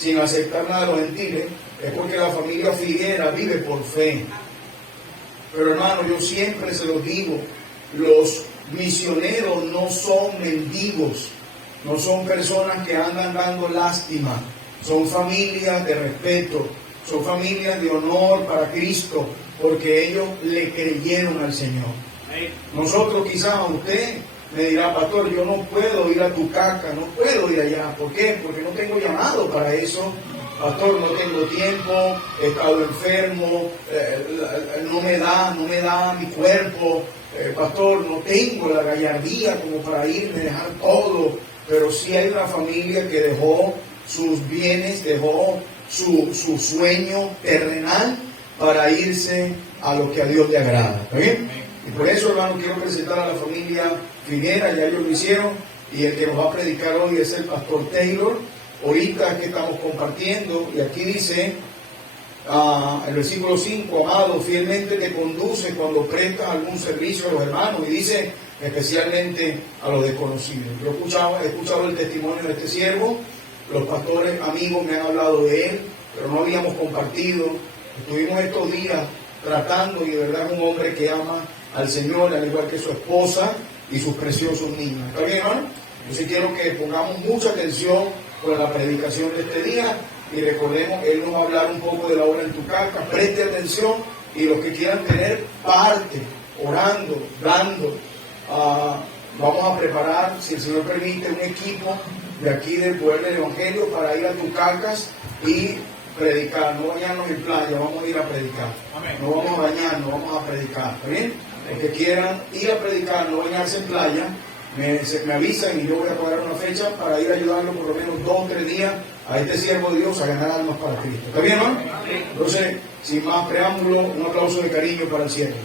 sin aceptar nada de los gentiles, es porque la familia Figuera vive por fe. Pero hermano, yo siempre se los digo, los misioneros no son mendigos, no son personas que andan dando lástima, son familias de respeto, son familias de honor para Cristo, porque ellos le creyeron al Señor. Nosotros quizás a usted me dirá, pastor, yo no puedo ir a Tucaca, no puedo ir allá. ¿Por qué? Porque no tengo llamado para eso. Pastor, no tengo tiempo, he estado enfermo, no me da mi cuerpo. Pastor, no tengo la gallardía como para irme, dejar todo. Pero sí hay una familia que dejó sus bienes, dejó su sueño terrenal para irse a lo que a Dios le agrada. ¿Está bien? Y por eso, hermano, quiero presentar a la familia Figuera, ya ellos lo hicieron, y el que nos va a predicar hoy es el pastor Taylor. Ahorita que estamos compartiendo, y aquí dice, el versículo 5, amado, fielmente te conduce cuando prestas algún servicio a los hermanos, y dice especialmente a los desconocidos. Yo he escuchado el testimonio de este siervo, los pastores amigos me han hablado de él, pero no habíamos compartido. Estuvimos estos días tratando, y de verdad es un hombre que ama al Señor, al igual que su esposa y sus preciosos niños. ¿Está bien, hermano? Entonces quiero que pongamos mucha atención con la predicación de este día, y recordemos, él nos va a hablar un poco de la obra en Tucaca. Preste atención, y los que quieran tener parte, orando, dando, vamos a preparar, si el Señor permite, un equipo de aquí del Poder del Evangelio para ir a Tucacas y predicar, no bañarnos en playa, vamos a ir a predicar. Amén. No vamos a bañar, no vamos a predicar. ¿Está bien? Los que quieran ir a predicar, no bañarse en playa, me avisan, y yo voy a pagar una fecha para ir a ayudarlo por lo menos 2 o 3 días a este siervo de Dios a ganar almas para Cristo. ¿Está bien, no? Entonces, sin más preámbulo, un aplauso de cariño para el siervo.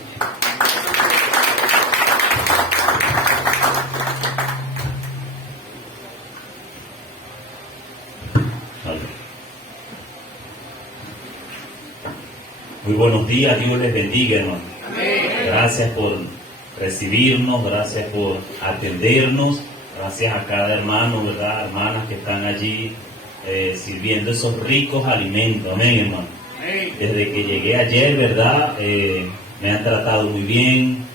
Muy buenos días, Dios les bendiga, hermano. Gracias por recibirnos, gracias por atendernos, gracias a cada hermano, ¿verdad? Hermanas que están allí sirviendo esos ricos alimentos. Amén, hermano. Desde que llegué ayer, ¿verdad? Me han tratado muy bien,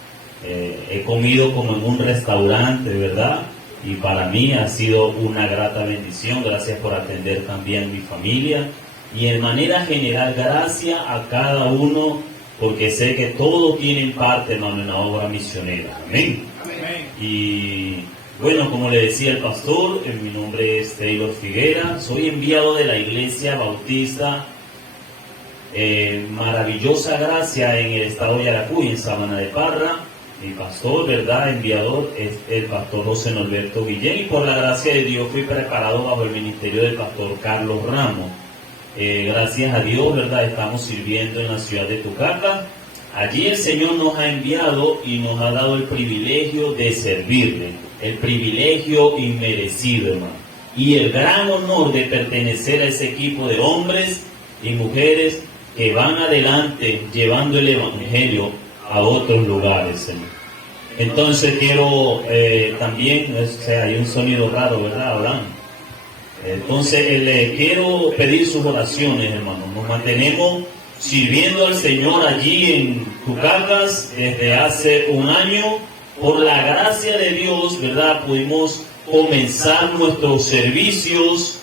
he comido como en un restaurante, ¿verdad? Y para mí ha sido una grata bendición. Gracias por atender también a mi familia. Y en manera general, gracias a cada uno, porque sé que todos tienen parte, hermano, en la obra misionera. Amén. Amén. Y bueno, como le decía el pastor, mi nombre es Taylor Figuera, soy enviado de la Iglesia Bautista Maravillosa Gracia en el estado de Yaracuy, en Sabana de Parra. Mi pastor, ¿verdad?, enviador, es el pastor José Norberto Guillén, y por la gracia de Dios fui preparado bajo el ministerio del pastor Carlos Ramos. Gracias a Dios, ¿verdad?, estamos sirviendo en la ciudad de Tucaca. Allí el Señor nos ha enviado y nos ha dado el privilegio de servirle, el privilegio inmerecido, hermano, y el gran honor de pertenecer a ese equipo de hombres y mujeres que van adelante llevando el Evangelio a otros lugares, Señor. Entonces quiero también, hay un sonido raro, ¿verdad, Abraham? Entonces le quiero pedir sus oraciones, hermano. Nos mantenemos sirviendo al Señor allí en Tucacas desde hace un año. Por la gracia de Dios, ¿verdad?, pudimos comenzar nuestros servicios.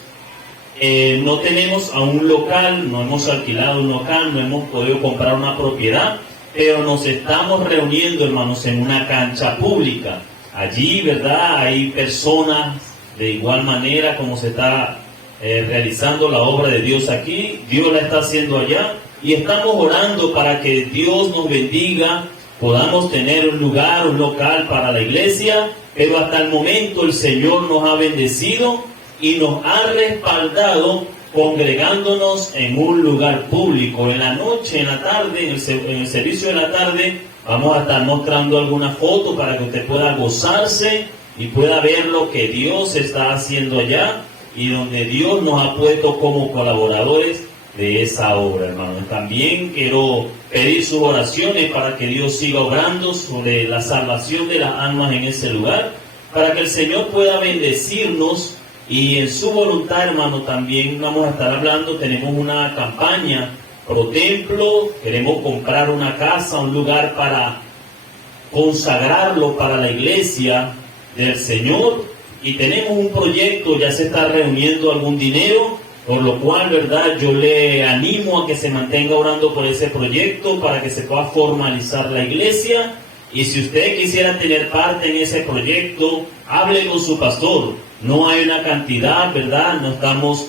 No tenemos a un local, no hemos alquilado un local, no hemos podido comprar una propiedad, pero nos estamos reuniendo, hermanos, en una cancha pública. Allí, ¿verdad?, hay personas. De igual manera como se está realizando la obra de Dios aquí, Dios la está haciendo allá, y estamos orando para que Dios nos bendiga, podamos tener un lugar, un local para la iglesia, pero hasta el momento el Señor nos ha bendecido y nos ha respaldado congregándonos en un lugar público. En la noche, en la tarde, en el servicio de la tarde, vamos a estar mostrando algunas fotos para que usted pueda gozarse y pueda ver lo que Dios está haciendo allá y donde Dios nos ha puesto como colaboradores de esa obra, hermano. También quiero pedir sus oraciones para que Dios siga obrando sobre la salvación de las almas en ese lugar, para que el Señor pueda bendecirnos Y en su voluntad, hermano, también vamos a estar hablando, tenemos una campaña pro templo, queremos comprar una casa, un lugar para consagrarlo para la iglesia del Señor, y tenemos un proyecto, ya se está reuniendo algún dinero, por lo cual, verdad, yo le animo a que se mantenga orando por ese proyecto para que se pueda formalizar la iglesia. Y si usted quisiera tener parte en ese proyecto, hable con su pastor. No hay una cantidad, verdad, no estamos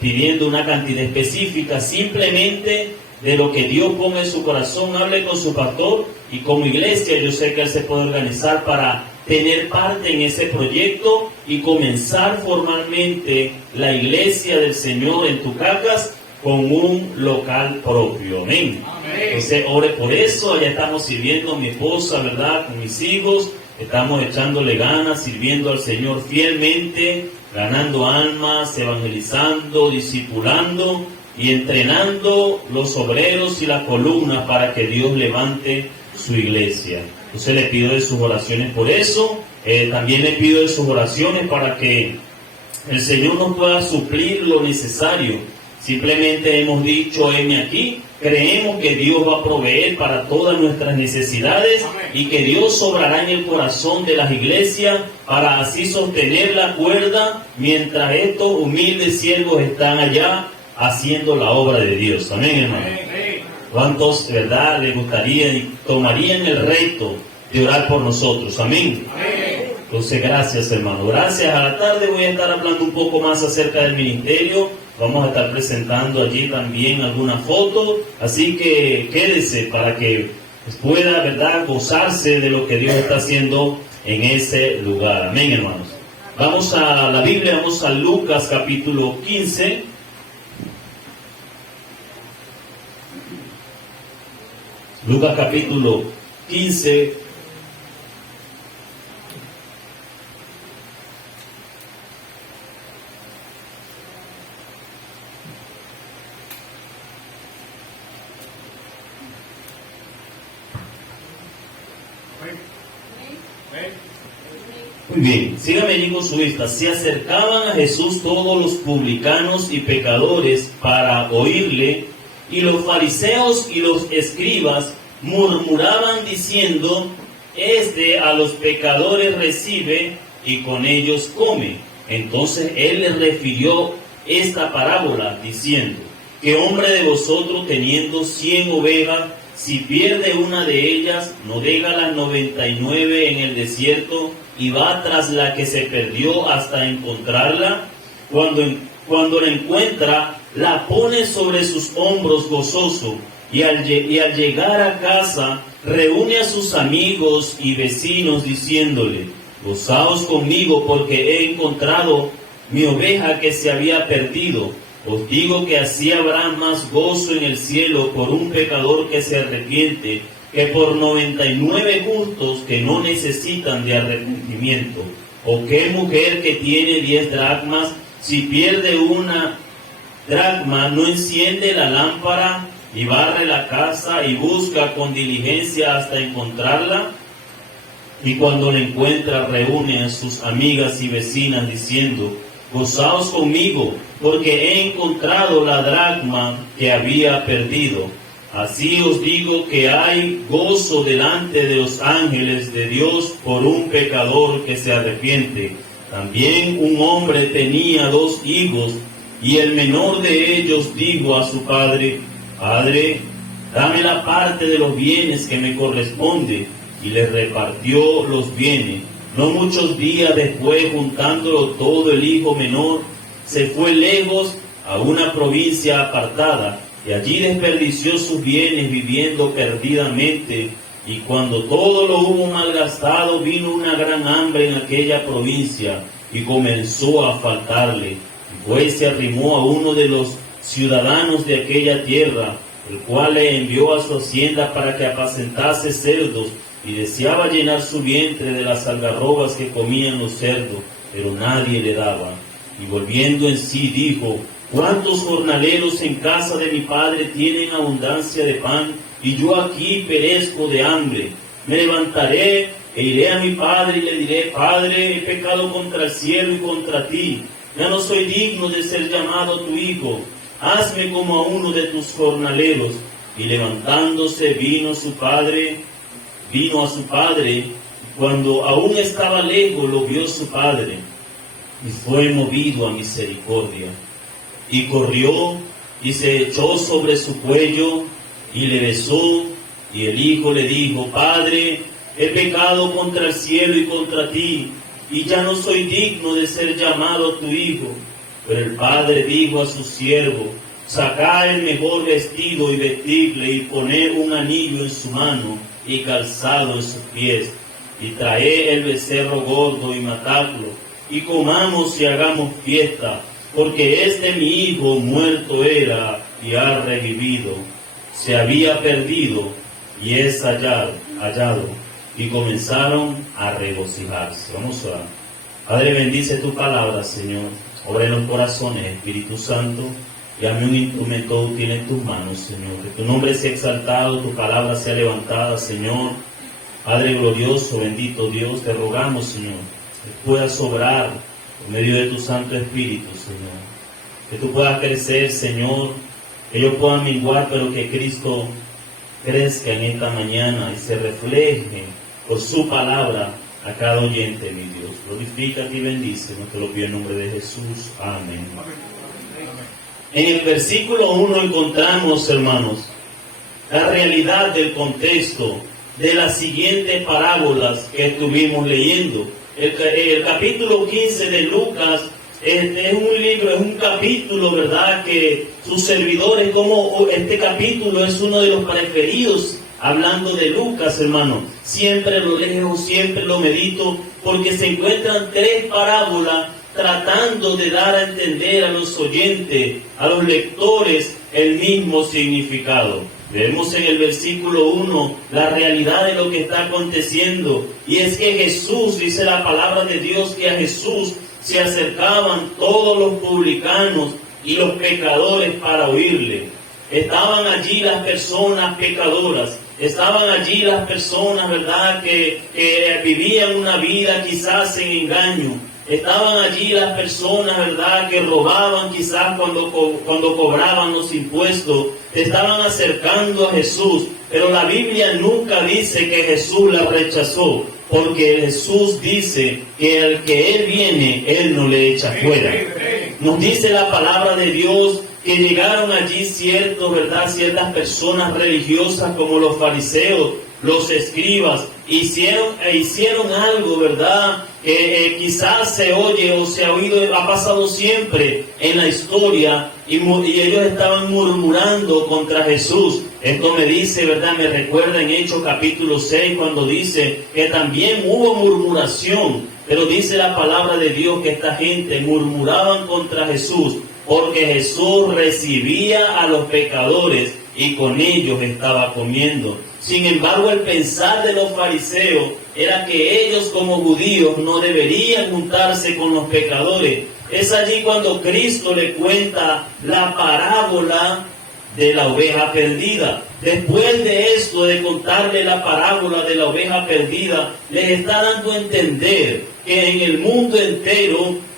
pidiendo una cantidad específica, simplemente de lo que Dios ponga en su corazón. Hable con su pastor, y como iglesia yo sé que él se puede organizar para tener parte en ese proyecto y comenzar formalmente la iglesia del Señor en Tucacas con un local propio. Amén. Entonces ore por eso. Allá estamos sirviendo, mi esposa, verdad, con mis hijos, estamos echándole ganas, sirviendo al Señor fielmente, ganando almas, evangelizando, discipulando y entrenando los obreros y las columnas para que Dios levante su iglesia. Entonces le pido de sus oraciones por eso. También le pido de sus oraciones para que el Señor nos pueda suplir lo necesario. Simplemente hemos dicho, heme aquí, creemos que Dios va a proveer para todas nuestras necesidades. Amén. Y que Dios obrará en el corazón de las iglesias para así sostener la cuerda mientras estos humildes siervos están allá haciendo la obra de Dios. Amén, hermano. Amén. ¿Cuántos, verdad, les gustaría y tomarían el reto de orar por nosotros? Amén. Amén. Entonces, gracias, hermano. Gracias. A la tarde voy a estar hablando un poco más acerca del ministerio. Vamos a estar presentando allí también algunas fotos. Así que quédese para que pueda, verdad, gozarse de lo que Dios está haciendo en ese lugar. Amén, hermanos. Vamos a la Biblia, vamos a Lucas capítulo 15. Lucas capítulo 15. Muy bien, sígame allí con su vista. Se acercaban a Jesús todos los publicanos y pecadores para oírle, y los fariseos y los escribas murmuraban diciendo: este a los pecadores recibe y con ellos come. Entonces él les refirió esta parábola diciendo: ¿qué hombre de vosotros, teniendo 100 ovejas, si pierde una de ellas, no deja las 99 en el desierto y va tras la que se perdió hasta encontrarla? Cuando la encuentra, la pone sobre sus hombros gozoso, y al llegar a casa reúne a sus amigos y vecinos diciéndole: gozaos conmigo, porque he encontrado mi oveja que se había perdido. Os digo que así habrá más gozo en el cielo por un pecador que se arrepiente que por 99 justos que no necesitan de arrepentimiento. ¿O qué mujer que tiene 10 dracmas, si pierde una dracma, no enciende la lámpara y barre la casa y busca con diligencia hasta encontrarla? Y cuando la encuentra, reúne a sus amigas y vecinas diciendo: gozaos conmigo, porque he encontrado la dracma que había perdido. Así os digo que hay gozo delante de los ángeles de Dios por un pecador que se arrepiente. También un hombre tenía 2 hijos, y el menor de ellos dijo a su padre: Padre, dame la parte de los bienes que me corresponde. Y le repartió los bienes. No muchos días después, juntándolo todo, el hijo menor se fue lejos a una provincia apartada, y allí desperdició sus bienes viviendo perdidamente. Y cuando todo lo hubo malgastado, vino una gran hambre en aquella provincia, y comenzó a faltarle. Y pues se arrimó a uno de los ciudadanos de aquella tierra, el cual le envió a su hacienda para que apacentase cerdos, y deseaba llenar su vientre de las algarrobas que comían los cerdos, pero nadie le daba. Y volviendo en sí dijo: ¿cuántos jornaleros en casa de mi padre tienen abundancia de pan, y yo aquí perezco de hambre? Me levantaré E iré a mi padre y le diré: Padre, he pecado contra el cielo y contra ti. Ya no soy digno de ser llamado tu hijo. Hazme como a uno de tus jornaleros. Y levantándose vino a su padre. Cuando aún estaba lejos, lo vio su padre, y fue movido a misericordia. Y corrió y se echó sobre su cuello y le besó. Y el hijo le dijo: Padre, he pecado contra el cielo y contra ti, y ya no soy digno de ser llamado tu hijo. Pero el padre dijo a su siervo: Sacad el mejor vestido y vestidle, y poned un anillo en su mano y calzado en sus pies, y traed el becerro gordo y matadlo, y comamos y hagamos fiesta, porque este mi hijo muerto era y ha revivido, se había perdido y es hallado. Y comenzaron a regocijarse. Vamos a orar. Padre, bendice tu palabra, Señor. Obra en los corazones, Espíritu Santo. Y hazme un instrumento útil en tus manos, Señor. Que tu nombre sea exaltado, tu palabra sea levantada, Señor. Padre glorioso, bendito Dios, te rogamos, Señor, que puedas obrar por medio de tu Santo Espíritu, Señor. Que tú puedas crecer, Señor. Que yo pueda menguar, pero que Cristo crezca en esta mañana y se refleje por su palabra a cada oyente, mi Dios. Glorifícate y bendice. No te lo pido en nombre de Jesús. Amén. En el versículo 1 encontramos, hermanos, la realidad del contexto de las siguientes parábolas que estuvimos leyendo. El capítulo 15 de Lucas es un libro, es un capítulo, ¿verdad?, que sus servidores, como este capítulo es uno de los preferidos, hablando de Lucas, hermano. Siempre lo leo, siempre lo medito, porque se encuentran tres parábolas tratando de dar a entender a los oyentes, a los lectores, el mismo significado. Vemos en el versículo 1 la realidad de lo que está aconteciendo, y es que Jesús, dice la palabra de Dios, que a Jesús se acercaban todos los publicanos y los pecadores para oírle. Estaban allí las personas pecadoras, estaban allí las personas, ¿verdad?, que vivían una vida quizás en engaño. Estaban allí las personas, ¿verdad?, que robaban quizás cuando cobraban los impuestos. Estaban acercando a Jesús, pero la Biblia nunca dice que Jesús la rechazó, porque Jesús dice que al que Él viene, Él no le echa fuera. Nos dice la palabra de Dios que llegaron allí ciertas personas religiosas como los fariseos, los escribas, hicieron algo, ¿verdad?, que quizás se oye o se ha oído, ha pasado siempre en la historia, y ellos estaban murmurando contra Jesús. Esto me dice, ¿verdad?, me recuerda en Hechos capítulo 6, cuando dice que también hubo murmuración, pero dice la palabra de Dios que esta gente murmuraban contra Jesús, porque Jesús recibía a los pecadores y con ellos estaba comiendo. Sin embargo, el pensar de los fariseos era que ellos como judíos no deberían juntarse con los pecadores. Es allí cuando Cristo le cuenta la parábola de la oveja perdida. Después de esto, de contarle la parábola de la oveja perdida, les está dando a entender que en el mundo entero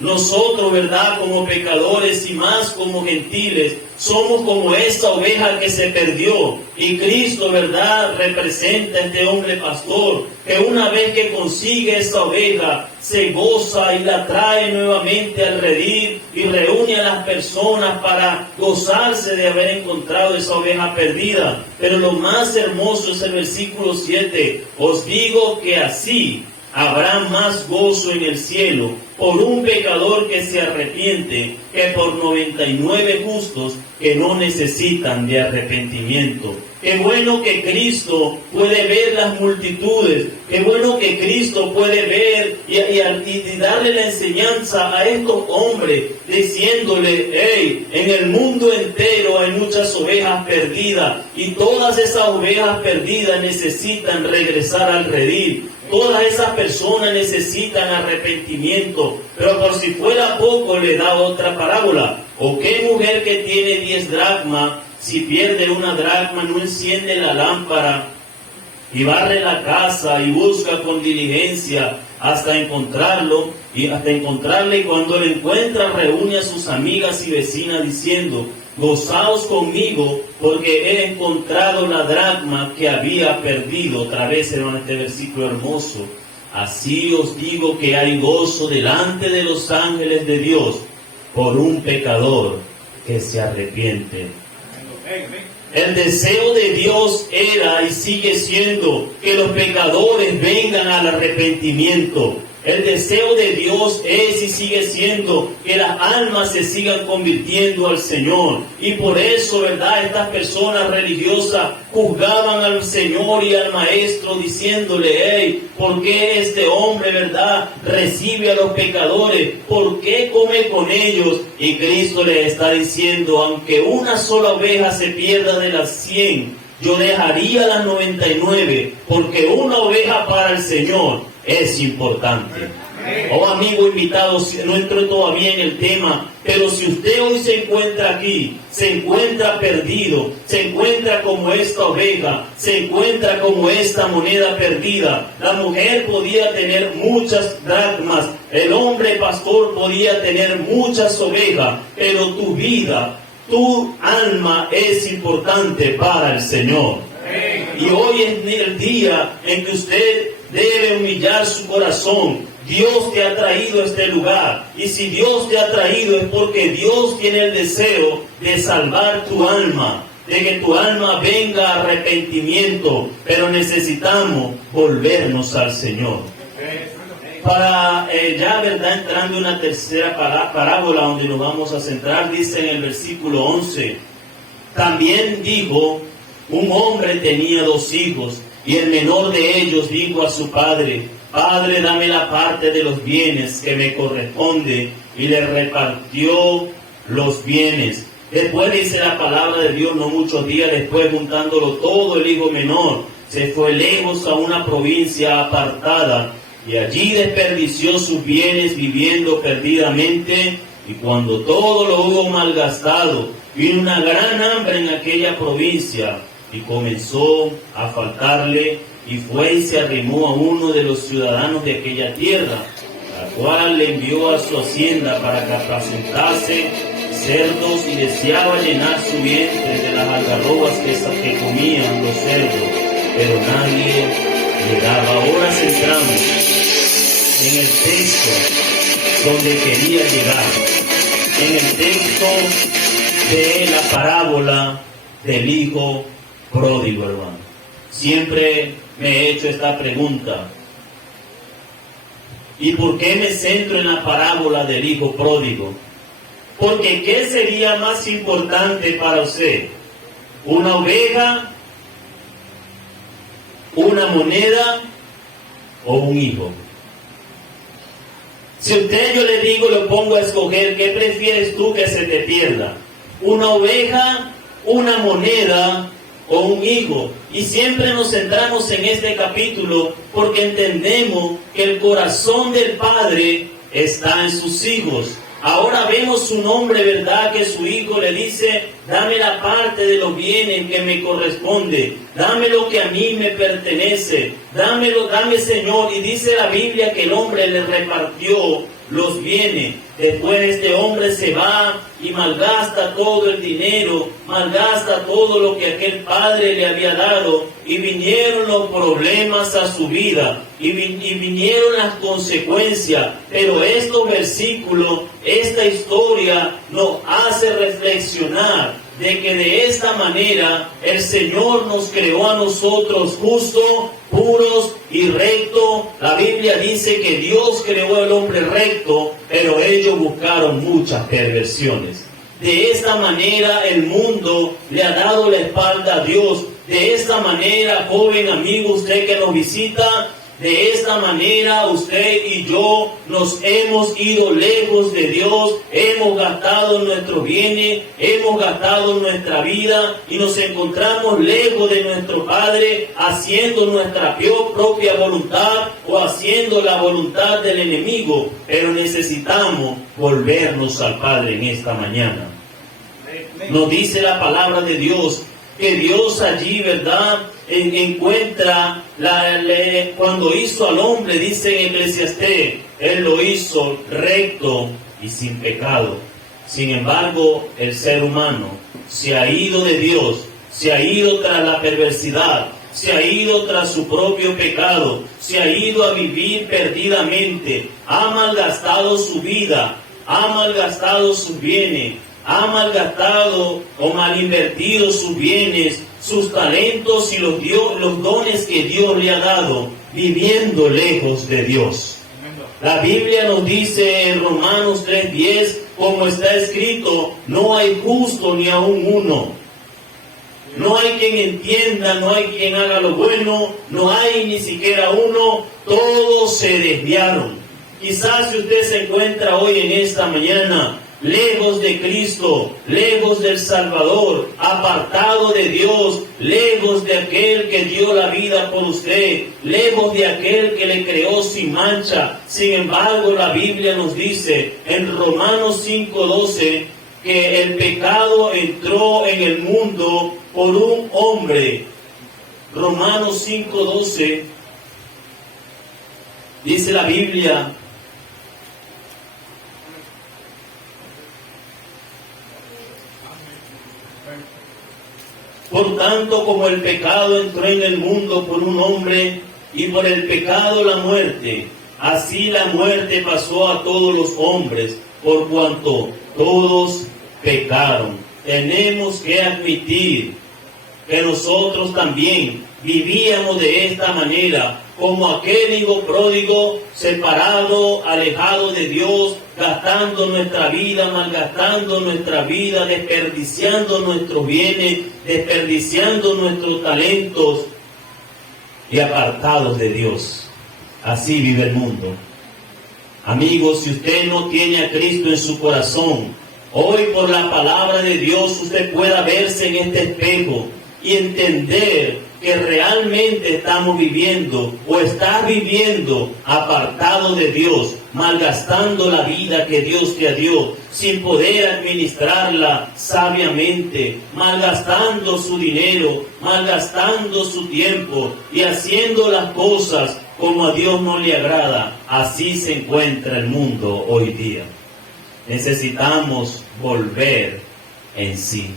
nosotros, ¿verdad?, como pecadores y más como gentiles, somos como esa oveja que se perdió. Y Cristo, ¿verdad?, representa a este hombre pastor, que una vez que consigue esa oveja, se goza y la trae nuevamente al redil y reúne a las personas para gozarse de haber encontrado esa oveja perdida. Pero lo más hermoso es el versículo 7. Os digo que así habrá más gozo en el cielo por un pecador que se arrepiente que por 99 justos que no necesitan de arrepentimiento. Qué bueno que Cristo puede ver las multitudes, qué bueno que Cristo puede ver y darle la enseñanza a estos hombres, diciéndole: hey, en el mundo entero hay muchas ovejas perdidas, y todas esas ovejas perdidas necesitan regresar al redil. Todas esas personas necesitan arrepentimiento. Pero por si fuera poco, le da otra parábola. ¿O qué mujer que tiene 10 dracmas, si pierde una dracma, no enciende la lámpara y barre la casa y busca con diligencia hasta encontrarlo, y cuando lo encuentra reúne a sus amigas y vecinas diciendo: gozaos conmigo, porque he encontrado la dracma que había perdido. Otra vez, hermano, este versículo hermoso. Así os digo que hay gozo delante de los ángeles de Dios por un pecador que se arrepiente. El deseo de Dios era y sigue siendo que los pecadores vengan al arrepentimiento. El deseo de Dios es y sigue siendo que las almas se sigan convirtiendo al Señor. Y por eso, ¿verdad?, estas personas religiosas juzgaban al Señor y al Maestro diciéndole: hey, ¿por qué este hombre, verdad, recibe a los pecadores? ¿Por qué come con ellos? Y Cristo les está diciendo: aunque una sola oveja se pierda de las 100, yo dejaría las 99, porque una oveja para el Señor es importante. Oh amigo invitado, no entro todavía en el tema, pero si usted hoy se encuentra aquí, se encuentra perdido, se encuentra como esta oveja, se encuentra como esta moneda perdida. La mujer podía tener muchas dracmas, el hombre pastor podía tener muchas ovejas, pero tu vida, tu alma es importante para el Señor. Y hoy es el día en que usted debe humillar su corazón. Dios te ha traído a este lugar, y si Dios te ha traído es porque Dios tiene el deseo de salvar tu alma, de que tu alma venga a arrepentimiento, pero necesitamos volvernos al Señor. Para ya, verdad, entrando en una tercera parábola donde nos vamos a centrar, dice en el versículo 11: también dijo: un hombre tenía 2 hijos, y el menor de ellos dijo a su padre: Padre, dame la parte de los bienes que me corresponde, y le repartió los bienes. Después dice la palabra de Dios, no muchos días después, juntándolo todo, el hijo menor se fue lejos a una provincia apartada, y allí desperdició sus bienes viviendo perdidamente. Y cuando todo lo hubo malgastado, vino una gran hambre en aquella provincia, y comenzó a faltarle, y fue y se arrimó a uno de los ciudadanos de aquella tierra, al cual le envió a su hacienda para que apacentase cerdos, y deseaba llenar su vientre de las algarrobas que comían los cerdos, pero nadie le daba. Ahora centramos en el texto donde quería llegar, en el texto de la parábola del hijo pródigo, hermano. Siempre me he hecho esta pregunta: ¿y por qué me centro en la parábola del hijo pródigo? Porque ¿qué sería más importante para usted? ¿Una oveja, una moneda o un hijo? Si usted, yo le digo, lo pongo a escoger, ¿qué prefieres tú que se te pierda? ¿Una oveja, una moneda o un hijo? Y siempre nos centramos en este capítulo porque entendemos que el corazón del Padre está en sus hijos. Ahora vemos su nombre, ¿verdad? Que su hijo le dice: dame la parte de los bienes que me corresponde, dame lo que a mí me pertenece, dámelo, dame, Señor. Y dice la Biblia que el hombre le repartió los bienes. Después este hombre se va y malgasta todo el dinero, malgasta todo lo que aquel padre le había dado, y vinieron los problemas a su vida, y vinieron las consecuencias. Pero estos versículos, esta historia nos hace reflexionar de que de esta manera el Señor nos creó a nosotros justos, puros y rectos. La Biblia dice que Dios creó al hombre recto, pero ellos buscaron muchas perversiones. De esta manera el mundo le ha dado la espalda a Dios. De esta manera, joven amigo, usted que nos visita, de esta manera usted y yo nos hemos ido lejos de Dios, hemos gastado nuestros bienes, hemos gastado nuestra vida y nos encontramos lejos de nuestro Padre, haciendo nuestra propia voluntad o haciendo la voluntad del enemigo. Pero necesitamos volvernos al Padre en esta mañana. Nos dice la palabra de Dios que Dios allí, ¿verdad?, encuentra, cuando hizo al hombre, dice en Eclesiastés, Él lo hizo recto y sin pecado. Sin embargo, el ser humano se ha ido de Dios, se ha ido tras la perversidad, se ha ido tras su propio pecado, se ha ido a vivir perdidamente, ha malgastado su vida, ha malgastado sus bienes, ha malgastado o malinvertido sus bienes, sus talentos y los dones que Dios le ha dado, viviendo lejos de Dios. La Biblia nos dice en Romanos 3:10, como está escrito, no hay justo ni aun uno. No hay quien entienda, no hay quien haga lo bueno, no hay ni siquiera uno, todos se desviaron. Quizás si usted se encuentra hoy en esta mañana lejos de Cristo, lejos del Salvador, apartado de Dios, lejos de aquel que dio la vida por usted, lejos de aquel que le creó sin mancha. Sin embargo, la Biblia nos dice en Romanos 5:12 que el pecado entró en el mundo por un hombre. Romanos 5:12 dice la Biblia: por tanto, como el pecado entró en el mundo por un hombre, y por el pecado la muerte, así la muerte pasó a todos los hombres, por cuanto todos pecaron. Tenemos que admitir que nosotros también vivíamos de esta manera, como aquel hijo pródigo, separado, alejado de Dios, gastando nuestra vida, malgastando nuestra vida, desperdiciando nuestros bienes, desperdiciando nuestros talentos y apartados de Dios. Así vive el mundo. Amigos, si usted no tiene a Cristo en su corazón, hoy por la palabra de Dios usted pueda verse en este espejo y entender que realmente estamos viviendo o está viviendo apartado de Dios, malgastando la vida que Dios te dio, sin poder administrarla sabiamente, malgastando su dinero, malgastando su tiempo y haciendo las cosas como a Dios no le agrada. Así se encuentra el mundo hoy día. Necesitamos volver en sí.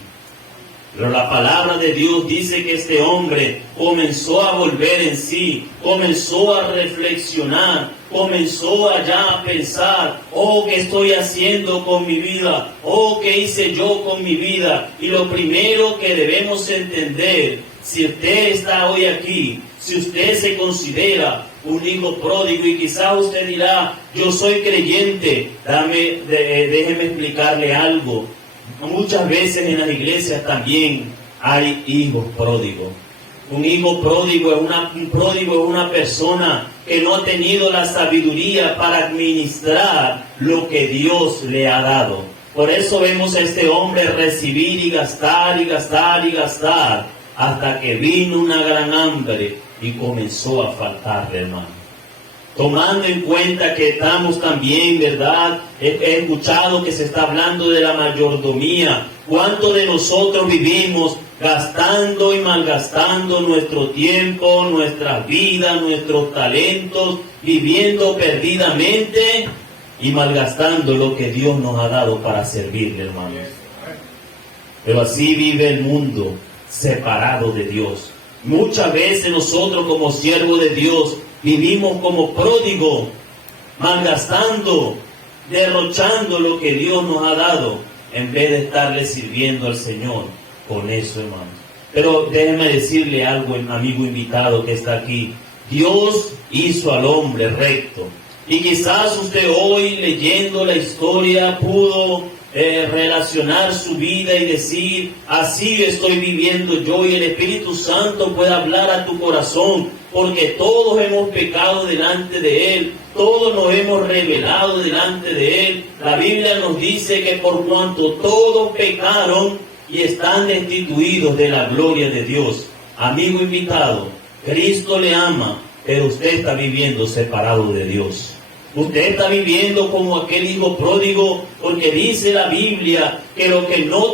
Pero la palabra de Dios dice que este hombre comenzó a volver en sí, comenzó a reflexionar, comenzó allá a pensar: oh, ¿qué estoy haciendo con mi vida? Oh, ¿qué hice yo con mi vida? Y lo primero que debemos entender, si usted está hoy aquí, si usted se considera un hijo pródigo y quizás usted dirá: yo soy creyente, déjeme explicarle algo. Muchas veces en las iglesias también hay hijos pródigos. Un hijo pródigo es una persona que no ha tenido la sabiduría para administrar lo que Dios le ha dado. Por eso vemos a este hombre recibir y gastar y gastar y gastar, hasta que vino una gran hambre y comenzó a faltarle, hermano. Tomando en cuenta que estamos también, ¿verdad? He escuchado que se está hablando de la mayordomía. ¿Cuántos de nosotros vivimos gastando y malgastando nuestro tiempo, nuestras vidas, nuestros talentos, viviendo perdidamente y malgastando lo que Dios nos ha dado para servirle, hermanos? Pero así vive el mundo, separado de Dios. Muchas veces nosotros como siervos de Dios vivimos como pródigos, malgastando, derrochando lo que Dios nos ha dado, en vez de estarle sirviendo al Señor con eso, hermano. Pero déjeme decirle algo, amigo invitado que está aquí. Dios hizo al hombre recto. Y quizás usted hoy, leyendo la historia, pudo relacionar su vida y decir: así estoy viviendo yo, y el Espíritu Santo puede hablar a tu corazón, porque todos hemos pecado delante de Él, todos nos hemos rebelado delante de Él. La Biblia nos dice que por cuanto todos pecaron y están destituidos de la gloria de Dios. Amigo invitado, Cristo le ama, pero usted está viviendo separado de Dios. Usted está viviendo como aquel hijo pródigo, porque dice la Biblia que los que no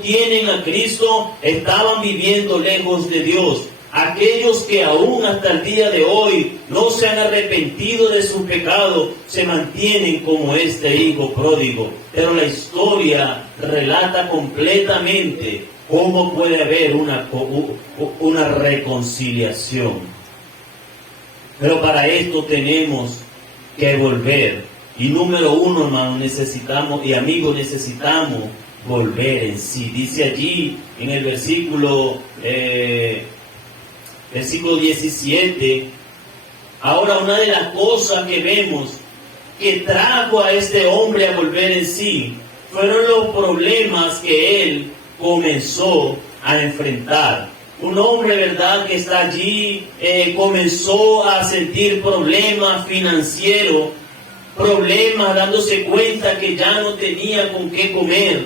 tienen a Cristo estaban viviendo lejos de Dios. Aquellos que aún hasta el día de hoy no se han arrepentido de su pecado, se mantienen como este hijo pródigo. Pero la historia relata completamente cómo puede haber una reconciliación. Pero para esto tenemos que volver. Y número uno, hermano, necesitamos volver en sí. Dice allí en el versículo 17, ahora una de las cosas que vemos que trajo a este hombre a volver en sí, fueron los problemas que él comenzó a enfrentar. Un hombre, ¿verdad?, que está allí, comenzó a sentir problemas financieros, problemas dándose cuenta que ya no tenía con qué comer,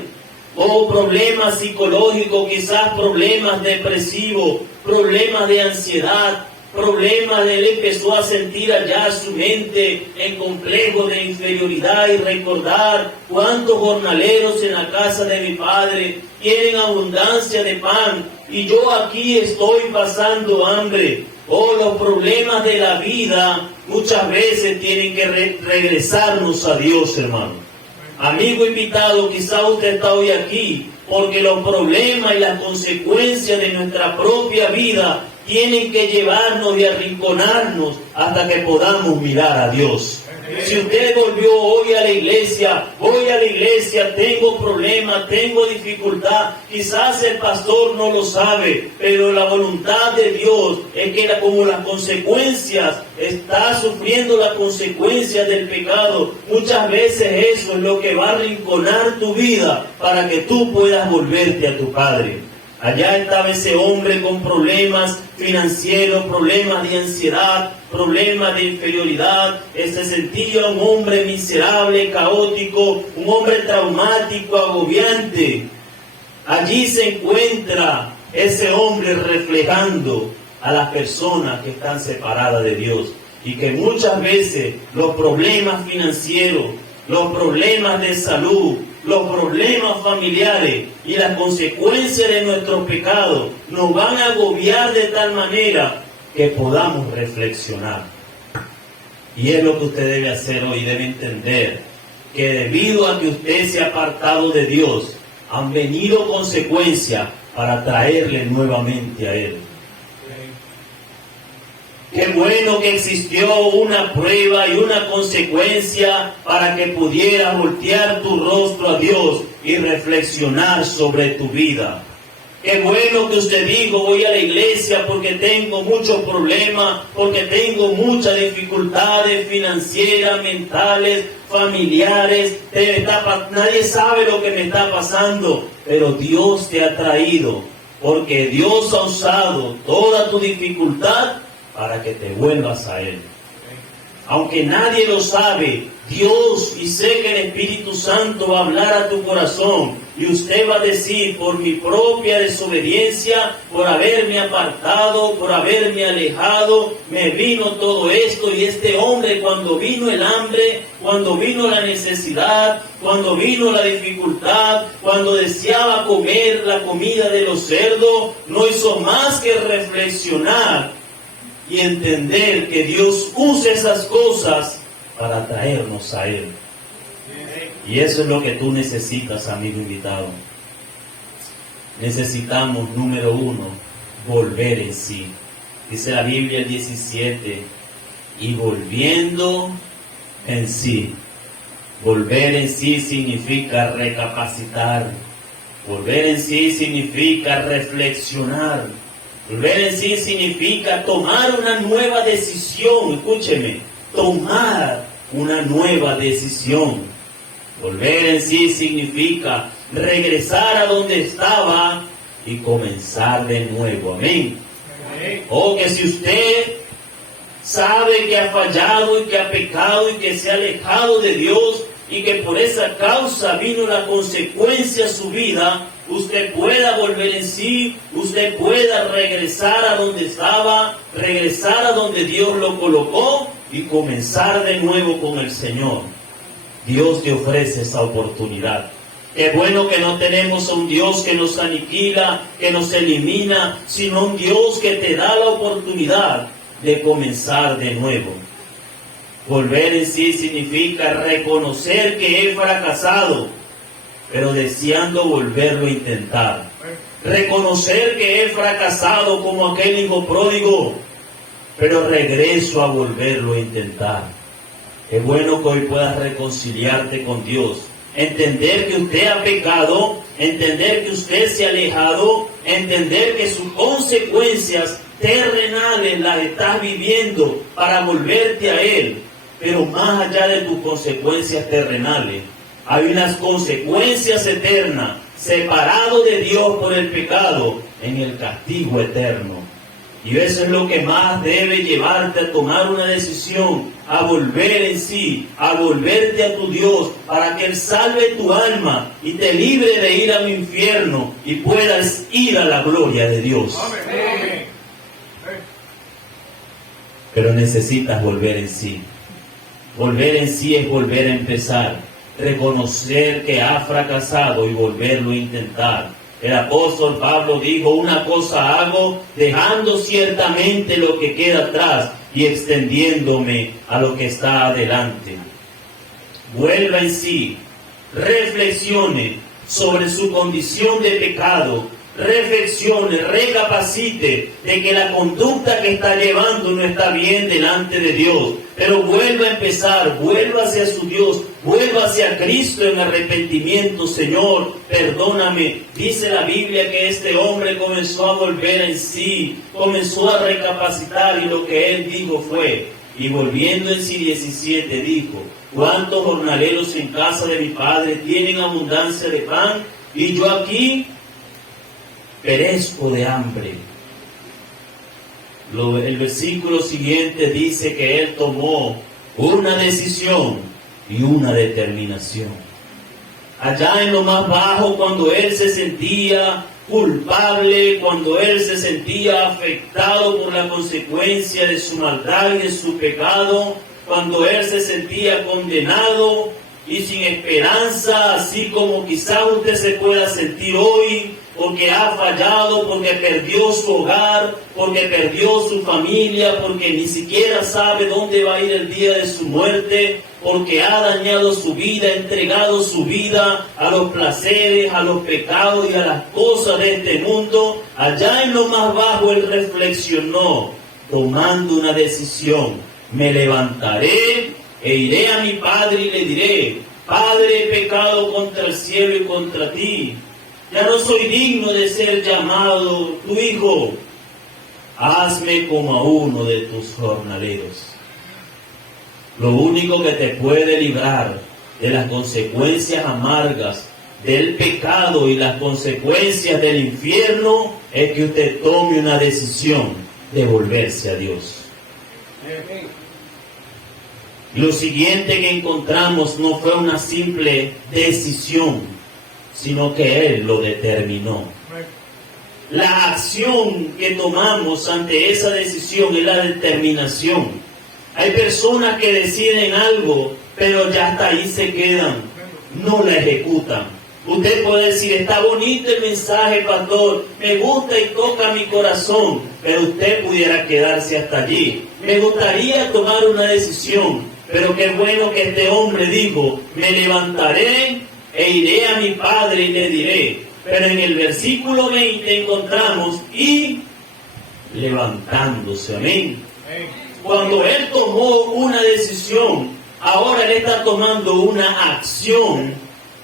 o problemas psicológicos, quizás problemas depresivos, problemas de ansiedad, problemas de él empezó a sentir allá su mente en complejo de inferioridad y recordar cuántos jornaleros en la casa de mi padre tienen abundancia de pan y yo aquí estoy pasando hambre. Los problemas de la vida muchas veces tienen que regresarnos a Dios, hermano. Amigo invitado, quizá usted está hoy aquí porque los problemas y las consecuencias de nuestra propia vida tienen que llevarnos y arrinconarnos hasta que podamos mirar a Dios. Si usted volvió hoy a la iglesia, voy a la iglesia, tengo problemas, tengo dificultad, quizás el pastor no lo sabe, pero la voluntad de Dios es que como las consecuencias, está sufriendo las consecuencias del pecado, muchas veces eso es lo que va a arrinconar tu vida para que tú puedas volverte a tu Padre. Allá estaba ese hombre con problemas financieros, problemas de ansiedad, problemas de inferioridad. Se sentía un hombre miserable, caótico, un hombre traumático, agobiante. Allí se encuentra ese hombre reflejando a las personas que están separadas de Dios. Y que muchas veces los problemas financieros, los problemas de salud, los problemas familiares y las consecuencias de nuestros pecados nos van a agobiar de tal manera que podamos reflexionar. Y es lo que usted debe hacer hoy, debe entender que debido a que usted se ha apartado de Dios, han venido consecuencias para traerle nuevamente a Él. Qué bueno que existió una prueba y una consecuencia para que pudieras voltear tu rostro a Dios y reflexionar sobre tu vida. Qué bueno que usted dijo, voy a la iglesia porque tengo muchos problemas, porque tengo muchas dificultades financieras, mentales, familiares. Nadie sabe lo que me está pasando, pero Dios te ha traído, porque Dios ha usado toda tu dificultad para que te vuelvas a Él. Aunque nadie lo sabe, Dios, y sé que el Espíritu Santo va a hablar a tu corazón, y usted va a decir, por mi propia desobediencia, por haberme apartado, por haberme alejado, me vino todo esto. Y este hombre, cuando vino el hambre, cuando vino la necesidad, cuando vino la dificultad, cuando deseaba comer la comida de los cerdos, no hizo más que reflexionar y entender que Dios usa esas cosas para traernos a Él. Y eso es lo que tú necesitas, amigo invitado. Necesitamos, número uno, volver en sí. Dice la Biblia el 17, y volviendo en sí. Volver en sí significa recapacitar. Volver en sí significa reflexionar. Volver en sí significa tomar una nueva decisión. Escúcheme, tomar una nueva decisión. Volver en sí significa regresar a donde estaba y comenzar de nuevo. Amén. O que si usted sabe que ha fallado y que ha pecado y que se ha alejado de Dios y que por esa causa vino la consecuencia a su vida, usted pueda volver en sí, usted pueda regresar a donde estaba, regresar a donde Dios lo colocó y comenzar de nuevo con el Señor, Dios te ofrece esa oportunidad. Es bueno que no tenemos a un Dios que nos aniquila, que nos elimina, sino un Dios que te da la oportunidad de comenzar de nuevo. Volver en sí significa reconocer que he fracasado, pero deseando volverlo a intentar. Reconocer que he fracasado como aquel hijo pródigo, pero regreso a volverlo a intentar. Es bueno que hoy puedas reconciliarte con Dios, entender que usted ha pecado, entender que usted se ha alejado, entender que sus consecuencias terrenales las estás viviendo para volverte a Él. Pero más allá de tus consecuencias terrenales, hay unas consecuencias eternas, separado de Dios por el pecado, en el castigo eterno. Y eso es lo que más debe llevarte a tomar una decisión, a volver en sí, a volverte a tu Dios, para que Él salve tu alma y te libre de ir al infierno y puedas ir a la gloria de Dios. Amén. Pero necesitas volver en sí. Volver en sí es volver a empezar, reconocer que ha fracasado y volverlo a intentar. El apóstol Pablo dijo, una cosa hago, dejando ciertamente lo que queda atrás y extendiéndome a lo que está adelante. Vuelva en sí, reflexione sobre su condición de pecado, reflexione, recapacite de que la conducta que está llevando no está bien delante de Dios, pero vuelva a empezar, vuelva hacia su Dios, vuelva hacia Cristo en arrepentimiento. Señor, perdóname. Dice la Biblia que este hombre comenzó a volver en sí, comenzó a recapacitar, y lo que él dijo fue, y volviendo en sí 17 dijo, ¿cuántos jornaleros en casa de mi padre tienen abundancia de pan? Y yo aquí perezco de hambre. El versículo siguiente dice que él tomó una decisión y una determinación. Allá en lo más bajo, cuando él se sentía culpable, cuando él se sentía afectado por la consecuencia de su maldad y de su pecado, cuando él se sentía condenado y sin esperanza, así como quizás usted se pueda sentir hoy, porque ha fallado, porque perdió su hogar, porque perdió su familia, porque ni siquiera sabe dónde va a ir el día de su muerte, porque ha dañado su vida, entregado su vida a los placeres, a los pecados y a las cosas de este mundo. Allá en lo más bajo él reflexionó, tomando una decisión: me levantaré e iré a mi padre y le diré, Padre, he pecado contra el cielo y contra ti. Ya no soy digno de ser llamado tu hijo. Hazme como a uno de tus jornaleros. Lo único que te puede librar de las consecuencias amargas del pecado y las consecuencias del infierno es que usted tome una decisión de volverse a Dios. Lo siguiente que encontramos no fue una simple decisión, sino que Él lo determinó. La acción que tomamos ante esa decisión es la determinación. Hay personas que deciden algo, pero ya hasta ahí se quedan, no la ejecutan. Usted puede decir, está bonito el mensaje, pastor, me gusta y toca mi corazón, pero usted pudiera quedarse hasta allí. Me gustaría tomar una decisión, pero qué bueno que este hombre dijo, me levantaré e iré a mi padre y le diré. Pero en el versículo 20 encontramos, y levantándose, amén. Cuando él tomó una decisión, ahora él está tomando una acción.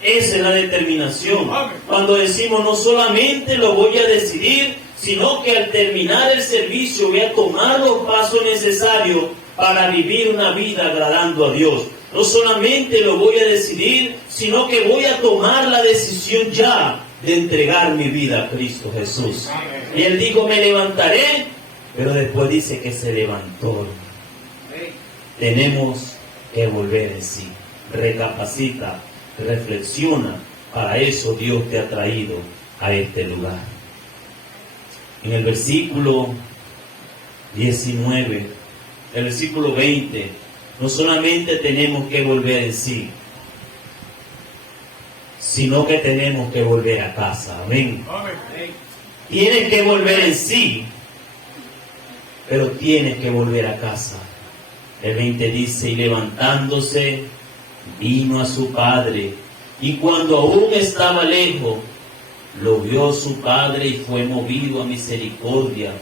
Esa es la determinación. Cuando decimos, no solamente lo voy a decidir, sino que al terminar el servicio voy a tomar los pasos necesarios para vivir una vida agradando a Dios. No solamente lo voy a decidir, sino que voy a tomar la decisión ya de entregar mi vida a Cristo Jesús. Y él dijo, me levantaré, pero después dice que se levantó. Tenemos que volver en sí. Recapacita, reflexiona. Para eso Dios te ha traído a este lugar. En el versículo 19 el versículo 20, no solamente tenemos que volver en sí, sino que tenemos que volver a casa. Amén. Tienes que volver en sí, pero tienes que volver a casa. El 20 dice, y levantándose, vino a su padre, y cuando aún estaba lejos, lo vio su padre y fue movido a misericordia,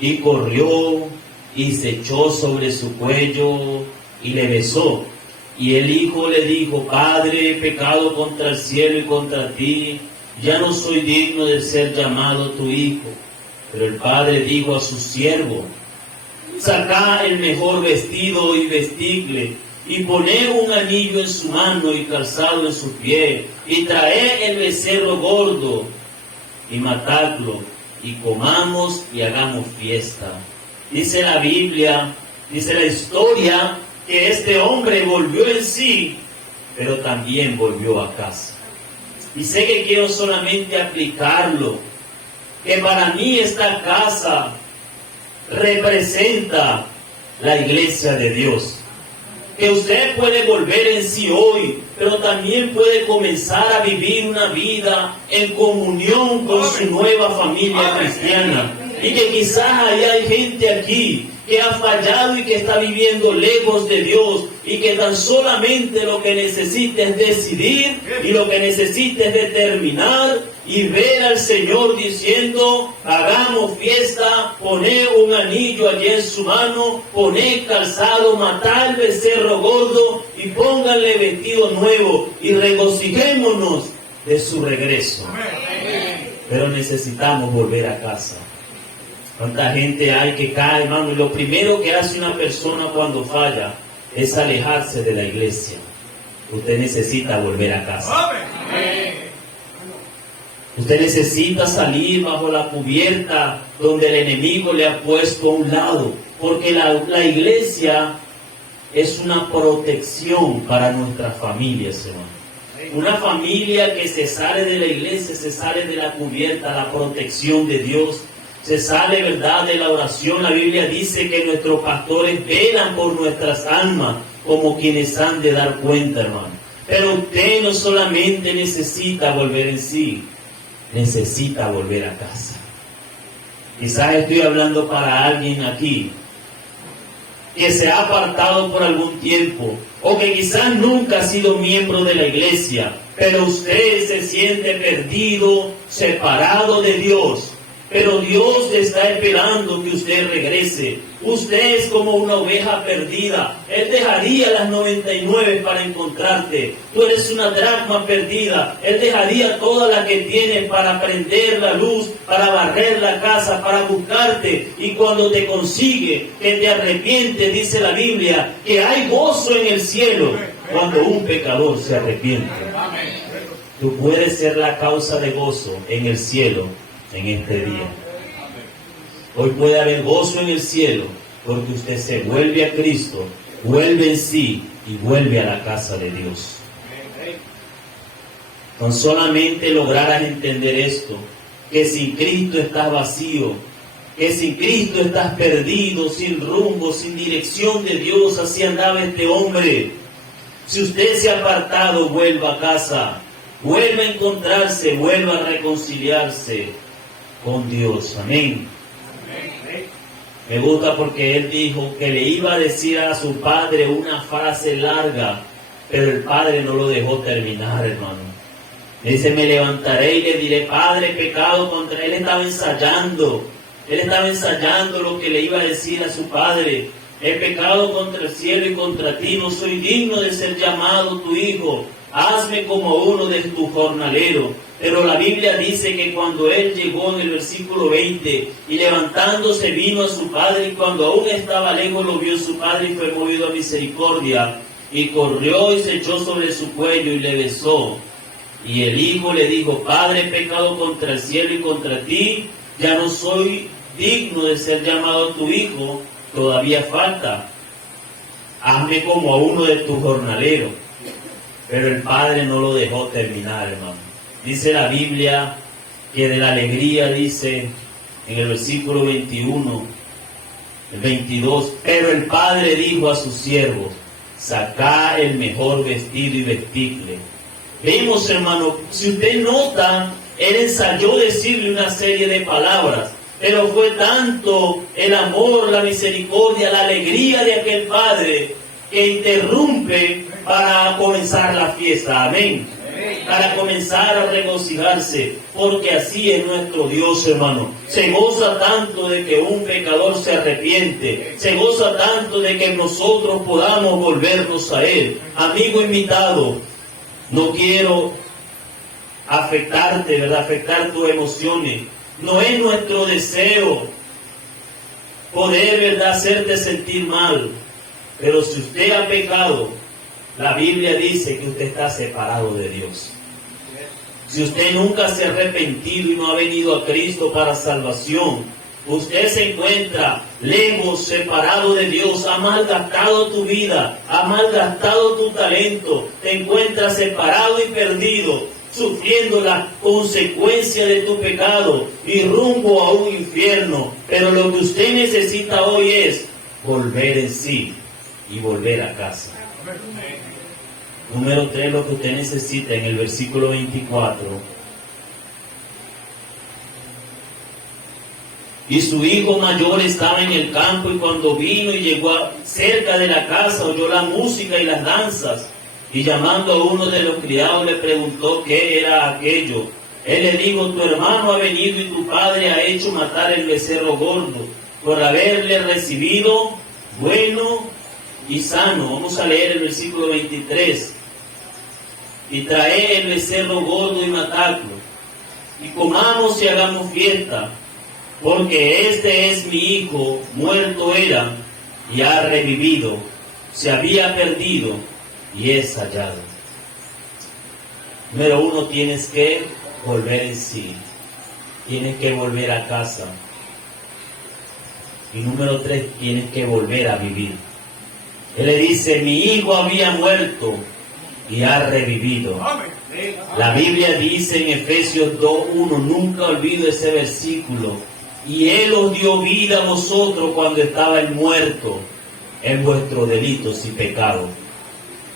y corrió y se echó sobre su cuello y le besó. Y el hijo le dijo, Padre, he pecado contra el cielo y contra ti, ya no soy digno de ser llamado tu hijo. Pero el padre dijo a su siervo, sacad el mejor vestido y vestidle, y poned un anillo en su mano y calzado en su pie, y traed el becerro gordo, y matadlo, y comamos y hagamos fiesta. Dice la Biblia, dice la historia, que este hombre volvió en sí, pero también volvió a casa. Y sé que quiero solamente aplicarlo, que para mí esta casa representa la iglesia de Dios. Que usted puede volver en sí hoy, pero también puede comenzar a vivir una vida en comunión con su nueva familia cristiana. Y que quizás hay gente aquí que ha fallado y que está viviendo lejos de Dios, y que tan solamente lo que necesita es decidir, y lo que necesita es determinar y ver al Señor diciendo, hagamos fiesta, poné un anillo allí en su mano, poné calzado, matá el becerro gordo y pónganle vestido nuevo y regocijémonos de su regreso. Pero necesitamos volver a casa. ¿Cuánta gente hay que cae, hermano? Y lo primero que hace una persona cuando falla es alejarse de la iglesia. Usted necesita volver a casa. Usted necesita salir bajo la cubierta donde el enemigo le ha puesto a un lado. Porque la iglesia es una protección para nuestras familias, hermano. Una familia que se sale de la iglesia, se sale de la cubierta, la protección de Dios. Se sale, ¿verdad?, de la oración. La Biblia dice que nuestros pastores velan por nuestras almas como quienes han de dar cuenta, hermano. Pero usted no solamente necesita volver en sí, necesita volver a casa. Quizás estoy hablando para alguien aquí que se ha apartado por algún tiempo, o que quizás nunca ha sido miembro de la iglesia, pero usted se siente perdido, separado de Dios. Pero Dios está esperando que usted regrese. Usted es como una oveja perdida. Él dejaría las 99 para encontrarte. Tú eres una dracma perdida. Él dejaría toda la que tiene para prender la luz, para barrer la casa, para buscarte. Y cuando te consigue, que te arrepientes, dice la Biblia, que hay gozo en el cielo cuando un pecador se arrepiente. Tú puedes ser la causa de gozo en el cielo en este día. Hoy puede haber gozo en el cielo porque usted se vuelve a Cristo, vuelve en sí y vuelve a la casa de Dios. Con solamente lograras entender esto, que sin Cristo estás vacío, que sin Cristo estás perdido, sin rumbo, sin dirección de Dios. Así andaba este hombre. Si usted se ha apartado, vuelva a casa, vuelva a encontrarse, vuelva a reconciliarse con Dios. Amén. Me gusta porque él dijo que le iba a decir a su padre una frase larga, pero el padre no lo dejó terminar, hermano. Dice, me levantaré y le diré, Padre, pecado contra él. Él estaba ensayando lo que le iba a decir a su padre. He pecado contra el cielo y contra ti, no soy digno de ser llamado tu hijo. Hazme como uno de tus jornaleros. Pero la Biblia dice que cuando él llegó en el versículo 20, y levantándose vino a su padre, y cuando aún estaba lejos lo vio su padre y fue movido a misericordia, y corrió y se echó sobre su cuello y le besó. Y el hijo le dijo, Padre, he pecado contra el cielo y contra ti, ya no soy digno de ser llamado tu hijo, todavía falta. Hazme como a uno de tus jornaleros. Pero el padre no lo dejó terminar, hermano. Dice la Biblia que de la alegría, dice en el versículo 21, El 22, pero el padre dijo a sus siervos, sacad el mejor vestido y vestidle. Vemos, hermano, si usted nota, él ensayó decirle una serie de palabras, pero fue tanto el amor, la misericordia, la alegría de aquel padre que interrumpe para comenzar la fiesta. Amén. Para comenzar a regocijarse, porque así es nuestro Dios, hermano. Se goza tanto de que un pecador se arrepiente, se goza tanto de que nosotros podamos volvernos a Él. Amigo invitado, no quiero afectarte, ¿verdad? Afectar tus emociones. No es nuestro deseo poder, ¿verdad?, hacerte sentir mal. Pero si usted ha pecado, la Biblia dice que usted está separado de Dios. Si usted nunca se ha arrepentido y no ha venido a Cristo para salvación, usted se encuentra lejos, separado de Dios, ha malgastado tu vida, ha malgastado tu talento, te encuentras separado y perdido, sufriendo la consecuencia de tu pecado y rumbo a un infierno. Pero lo que usted necesita hoy es volver en sí y volver a casa. Número 3, lo que usted necesita en el versículo 24. Y su hijo mayor estaba en el campo, y cuando vino y llegó cerca de la casa, oyó la música y las danzas, y llamando a uno de los criados le preguntó qué era aquello. Él le dijo, tu hermano ha venido y tu padre ha hecho matar el becerro gordo, por haberle recibido bueno y sano. Vamos a leer el versículo 23. Y trae el becerro gordo y matadlo, y comamos y hagamos fiesta, porque este es mi hijo, muerto era, y ha revivido, se había perdido, y es hallado. Número 1, tienes que volver en sí, tienes que volver a casa. Y número 3, tienes que volver a vivir. Él le dice, mi hijo había muerto y ha revivido. La Biblia dice en Efesios 2:1, nunca olvido ese versículo, y Él os dio vida a vosotros cuando estabais muertos en vuestros delitos y pecados.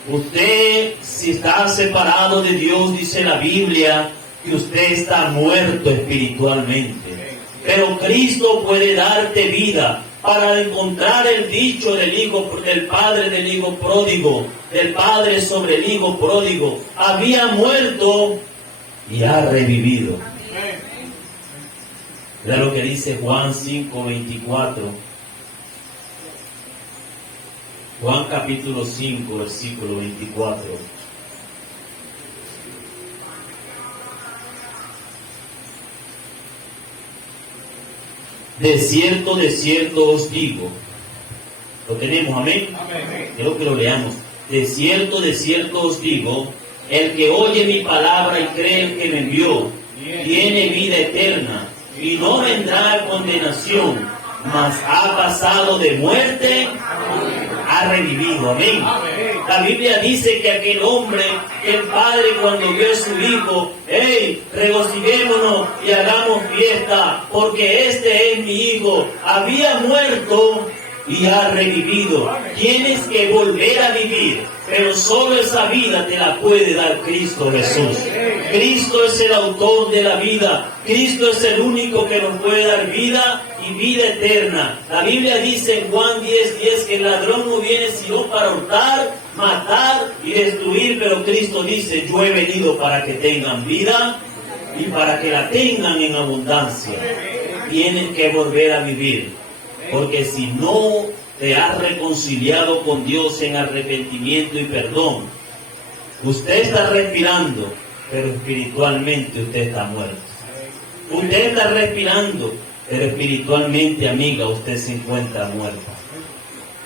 Usted, si está separado de Dios, dice la Biblia, que usted está muerto espiritualmente. Pero Cristo puede darte vida. Para encontrar el dicho del padre del hijo pródigo, del padre sobre el hijo pródigo, había muerto y ha revivido. Mira lo que dice Juan 5:24. Juan capítulo 5, versículo 24. De cierto os digo. Lo tenemos, amén. Quiero que lo leamos. De cierto os digo, el que oye mi palabra y cree el que me envió, tiene vida eterna, y no vendrá a condenación, mas ha pasado de muerte, ha revivido. Amén. La Biblia dice que aquel hombre, el padre, cuando vio a su hijo, hey, regocijémonos y hagamos fiesta, porque este es mi hijo, había muerto y ha revivido. Tienes que volver a vivir, pero solo esa vida te la puede dar Cristo Jesús. Cristo es el autor de la vida. Cristo es el único que nos puede dar vida y vida eterna. La Biblia dice en Juan 10:10 que el ladrón no viene sino para hurtar, matar y destruir, pero Cristo dice, yo he venido para que tengan vida y para que la tengan en abundancia. Tienen que volver a vivir, porque si no te has reconciliado con Dios en arrepentimiento y perdón, usted está respirando, pero espiritualmente usted está muerto. Usted está respirando, pero espiritualmente, amiga, usted se encuentra muerta.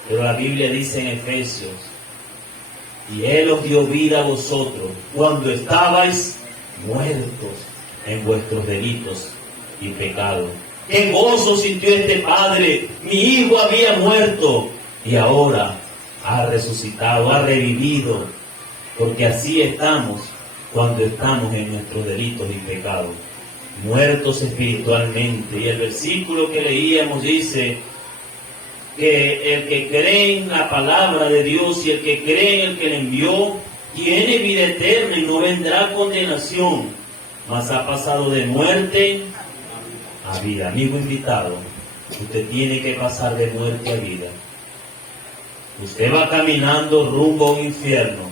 Pero la Biblia dice en Efesios, y Él os dio vida a vosotros cuando estabais muertos en vuestros delitos y pecados. ¡Qué gozo sintió este padre! Mi hijo había muerto y ahora ha resucitado, ha revivido. Porque así estamos cuando estamos en nuestros delitos y pecados, muertos espiritualmente. Y el versículo que leíamos dice, que el que cree en la palabra de Dios y el que cree en el que le envió, tiene vida eterna y no vendrá condenación, mas ha pasado de muerte a vida. Amigo invitado, usted tiene que pasar de muerte a vida. Usted va caminando rumbo a un infierno,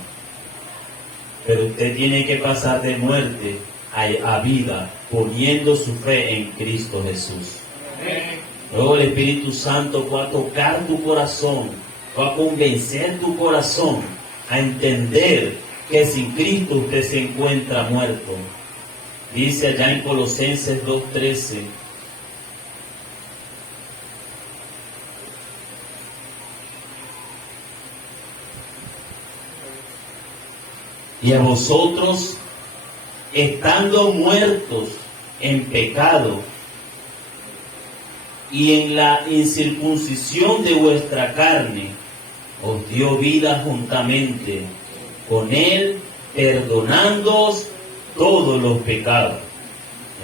pero usted tiene que pasar de muerte a vida, poniendo su fe en Cristo Jesús. Luego el Espíritu Santo va a tocar tu corazón, va a convencer tu corazón a entender que sin Cristo usted se encuentra muerto. Dice allá en Colosenses 2:13, y a vosotros, estando muertos en pecado y en la incircuncisión de vuestra carne, os dio vida juntamente con Él, perdonándoos todos los pecados.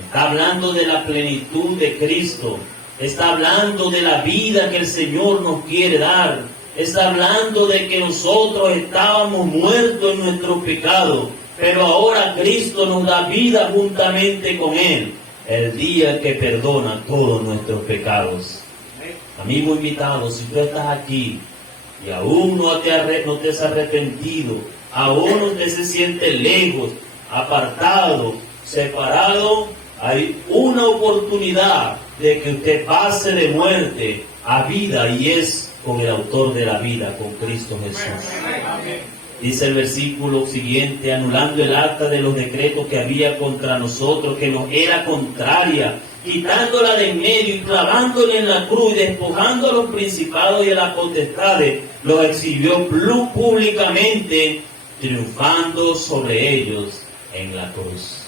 Está hablando de la plenitud de Cristo, está hablando de la vida que el Señor nos quiere dar, está hablando de que nosotros estábamos muertos en nuestro pecado, pero ahora Cristo nos da vida juntamente con Él, el día que perdona todos nuestros pecados. Amigo invitado, si tú estás aquí y aún no te has arrepentido, aún usted se siente lejos, apartado, separado, hay una oportunidad de que usted pase de muerte a vida, y es con el autor de la vida, con Cristo Jesús. Dice el versículo siguiente: anulando el acta de los decretos que había contra nosotros, que nos era contraria, quitándola de en medio y clavándola en la cruz, y despojando a los principados y a las potestades, los exhibió públicamente, triunfando sobre ellos en la cruz.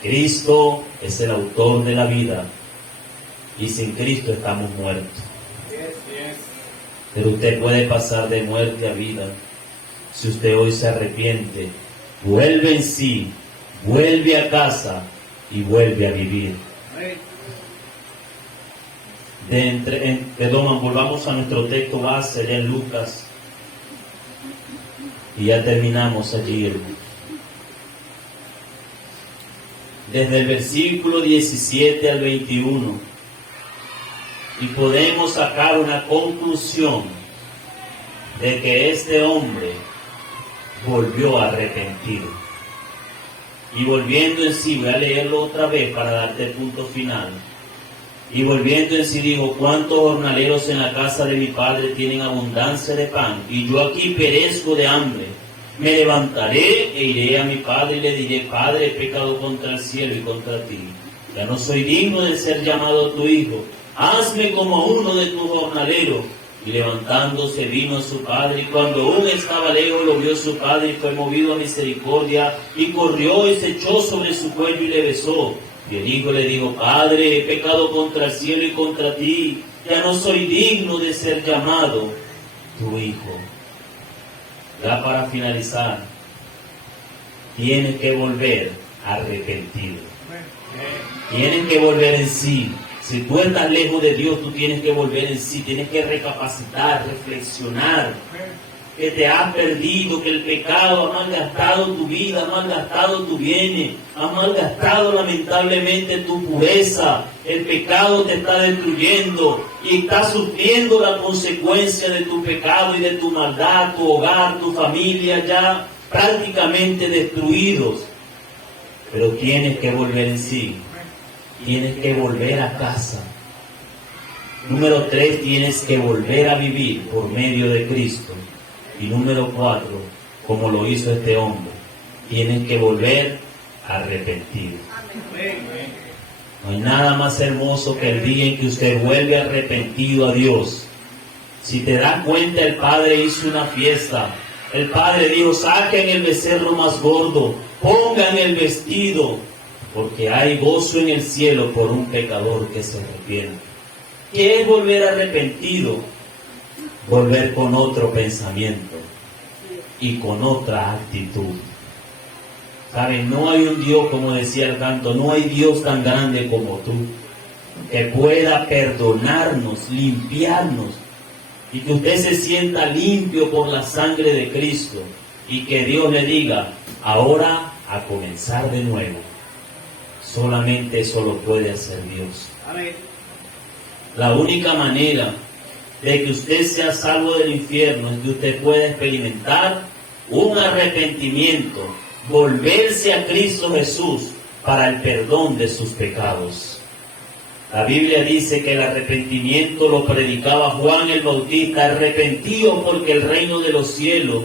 Cristo es el autor de la vida, y sin Cristo estamos muertos. Pero usted puede pasar de muerte a vida si usted hoy se arrepiente, vuelve en sí, vuelve a casa y vuelve a vivir. Volvamos a nuestro texto base de Lucas, y ya terminamos allí. Desde el versículo 17 al 21, y podemos sacar una conclusión de que este hombre volvió arrepentido. Y volviendo en sí, voy a leerlo otra vez para darte el punto final. Y volviendo en sí dijo: ¿cuántos jornaleros en la casa de mi padre tienen abundancia de pan, y yo aquí perezco de hambre? Me levantaré e iré a mi padre y le diré: Padre, he pecado contra el cielo y contra ti. Ya no soy digno de ser llamado tu hijo. Hazme como uno de tus jornaleros. Y levantándose vino a su padre, y cuando aún estaba lejos lo vio su padre, y fue movido a misericordia, y corrió y se echó sobre su cuello y le besó. Y el hijo le dijo: Padre, he pecado contra el cielo y contra ti, ya no soy digno de ser llamado tu hijo. Ya para finalizar, tienes que volver arrepentido. Tienes que volver en sí. Si tú estás lejos de Dios, tú tienes que volver en sí, tienes que recapacitar, reflexionar, que te has perdido, que el pecado ha malgastado tu vida, ha malgastado tu bienes, ha malgastado lamentablemente tu pureza. El pecado te está destruyendo y estás sufriendo la consecuencia de tu pecado y de tu maldad, tu hogar, tu familia ya prácticamente destruidos. Pero tienes que volver en sí. Tienes que volver a casa. Número 3, tienes que volver a vivir por medio de Cristo. Y número 4, como lo hizo este hombre, tienes que volver arrepentido. No hay nada más hermoso que el día en que usted vuelve arrepentido a Dios. Si te das cuenta, el Padre hizo una fiesta. El Padre dijo: saquen el becerro más gordo, pongan el vestido, porque hay gozo en el cielo por un pecador que se arrepiente. ¿Qué es volver arrepentido? Volver con otro pensamiento y con otra actitud. ¿Saben? No hay un Dios, como decía el canto, no hay Dios tan grande como tú, que pueda perdonarnos, limpiarnos y que usted se sienta limpio por la sangre de Cristo y que Dios le diga, ahora a comenzar de nuevo. Solamente eso lo puede hacer Dios. Amén. La única manera de que usted sea salvo del infierno es que usted pueda experimentar un arrepentimiento, volverse a Cristo Jesús para el perdón de sus pecados. La Biblia dice que el arrepentimiento lo predicaba Juan el Bautista: arrepentidos porque el reino de los cielos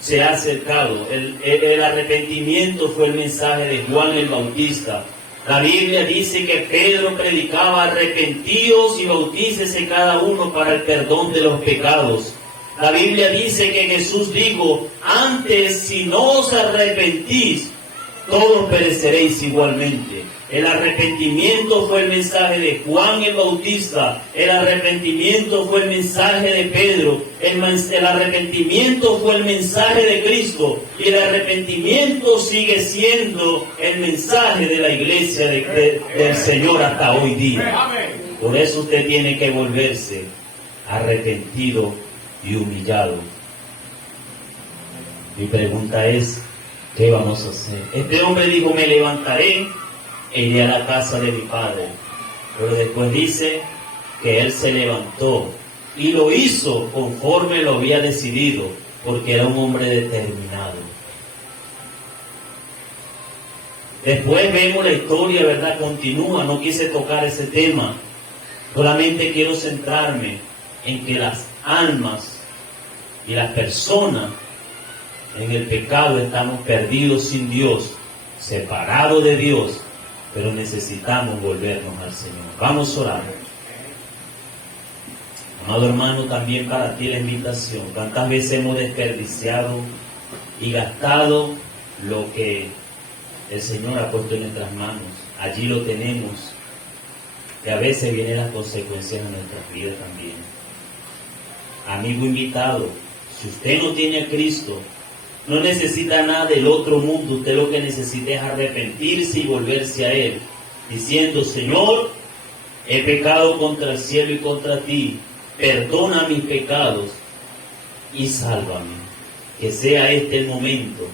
se ha acercado. El arrepentimiento fue el mensaje de Juan el Bautista. La Biblia dice que Pedro predicaba: arrepentíos y bautícese cada uno para el perdón de los pecados. La Biblia dice que Jesús dijo: antes, si no os arrepentís, todos pereceréis igualmente. El arrepentimiento fue el mensaje de Juan el Bautista. El arrepentimiento fue el mensaje de Pedro. El arrepentimiento fue el mensaje de Cristo. Y el arrepentimiento sigue siendo el mensaje de la iglesia del Señor hasta hoy día. Por eso usted tiene que volverse arrepentido y humillado. Mi pregunta es, ¿qué vamos a hacer? Este hombre dijo: me levantaré e iré a la casa de mi padre. Pero después dice que él se levantó y lo hizo conforme lo había decidido, porque era un hombre determinado. Después vemos la historia, ¿verdad? Continúa, no quise tocar ese tema. Solamente quiero centrarme en que las almas y las personas en el pecado estamos perdidos sin Dios, separados de Dios, pero necesitamos volvernos al Señor. Vamos a orar. Amado hermano, también para ti la invitación. ¿Cuántas veces hemos desperdiciado y gastado lo que el Señor ha puesto en nuestras manos? Allí lo tenemos, y a veces vienen las consecuencias de nuestras vidas también. Amigo invitado, si usted no tiene a Cristo, no necesita nada del otro mundo. Usted lo que necesita es arrepentirse y volverse a Él, diciendo: Señor, he pecado contra el cielo y contra ti, perdona mis pecados y sálvame. Que sea este el momento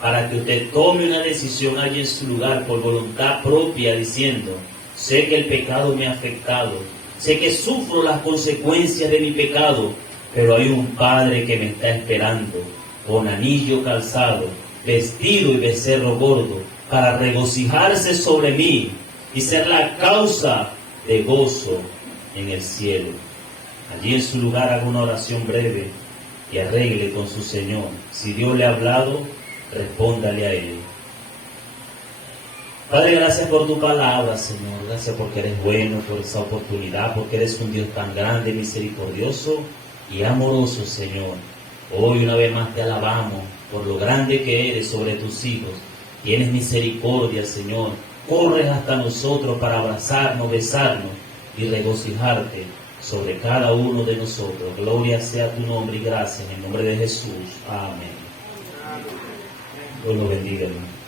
para que usted tome una decisión allí en su lugar por voluntad propia, diciendo: sé que el pecado me ha afectado, sé que sufro las consecuencias de mi pecado, pero hay un Padre que me está esperando, con anillo calzado, vestido y becerro gordo, para regocijarse sobre mí y ser la causa de gozo en el cielo. Allí en su lugar haga una oración breve y arregle con su Señor. Si Dios le ha hablado, respóndale a Él. Padre, gracias por tu palabra, Señor. Gracias porque eres bueno, por esa oportunidad, porque eres un Dios tan grande, misericordioso y amoroso, Señor. Hoy una vez más te alabamos por lo grande que eres sobre tus hijos. Tienes misericordia, Señor. Corres hasta nosotros para abrazarnos, besarnos y regocijarte sobre cada uno de nosotros. Gloria sea tu nombre y gracias en el nombre de Jesús. Amén. Dios lo bendiga, hermano.